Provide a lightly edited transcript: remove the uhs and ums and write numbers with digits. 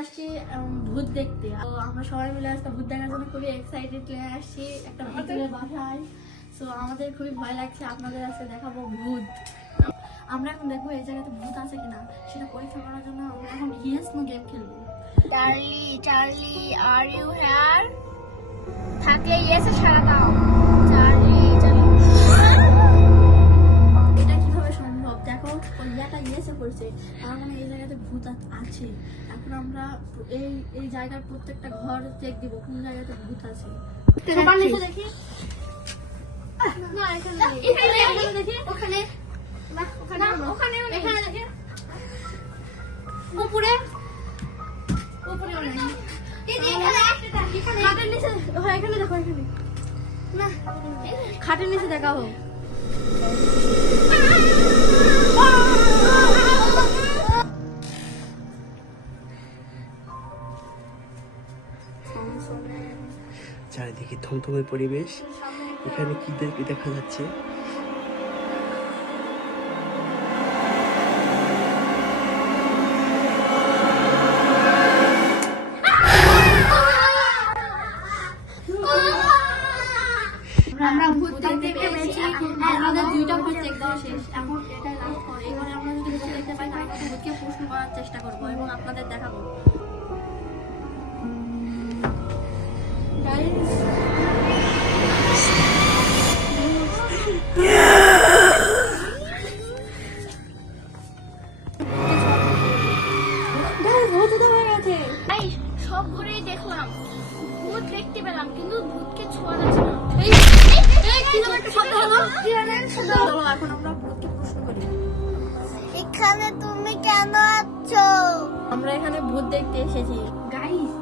আসছি ভূত দেখতে। তো আমরা সবাই মিলে আজকে ভূত দেখার জন্য খুবই এক্সাইটেড হয়ে আসছি একটা ভূতের বাসায়। সো আমাদের খুবই ভয় লাগছে, আপনাদের আজকে দেখাবো ভূত। আমরা এখন দেখবো এই জায়গাতে ভূত আছে কিনা সেটা পরীক্ষা করার জন্য আমরা এখন ইয়েস নো গেম খেলবো। Charlie Charlie are you here? থাকলে ইয়েসে সাড়া দাও। Charlie Charlie. এটা কিভাবে সম্ভব? দেখো ওই জায়গাটা ইয়েসে পড়ছে, তার মানে এই জায়গাতে ভূত আছে। এখন আমরা এই জায়গার প্রত্যেকটা ঘর চেক দিব কোন জায়গাতে ভূত আছে। সবার নিচে দেখি। না এখানে দেখি, ওখানে না, ওখানে এখানে দেখি, উপরে নেই। খাটের নিচে, হ্যাঁ এখানে দেখো, এখানে না, খাটের নিচে দেখাবো। চারিদিকে থমথমে পরিবেশ। এখানে কি দেখা যাচ্ছে? আমরা ভূত দেখতে পেয়েছি। আমাদের দুইটা ভূত চেক দেওয়া শেষ, এখন এটাই লাস্ট পর। এবারে আমরা যদি ভূত দেখতে পাই তাহলে আমরা ভূতকে প্রশ্ন করার চেষ্টা করবো এবং আপনাদের দেখাবো। Guys, ভূত তো হয়ে গেছে। এই সব ঘুরেই দেখলাম, ভূত দেখতে পেলাম কিন্তু ভূতকে ছোঁয়া যাচ্ছে না। চলো এখন আমরা ভূতকে প্রশ্ন করি। এখানে তুমি কেন আছো? আমরা এখানে ভূত দেখতে এসেছি। গাইস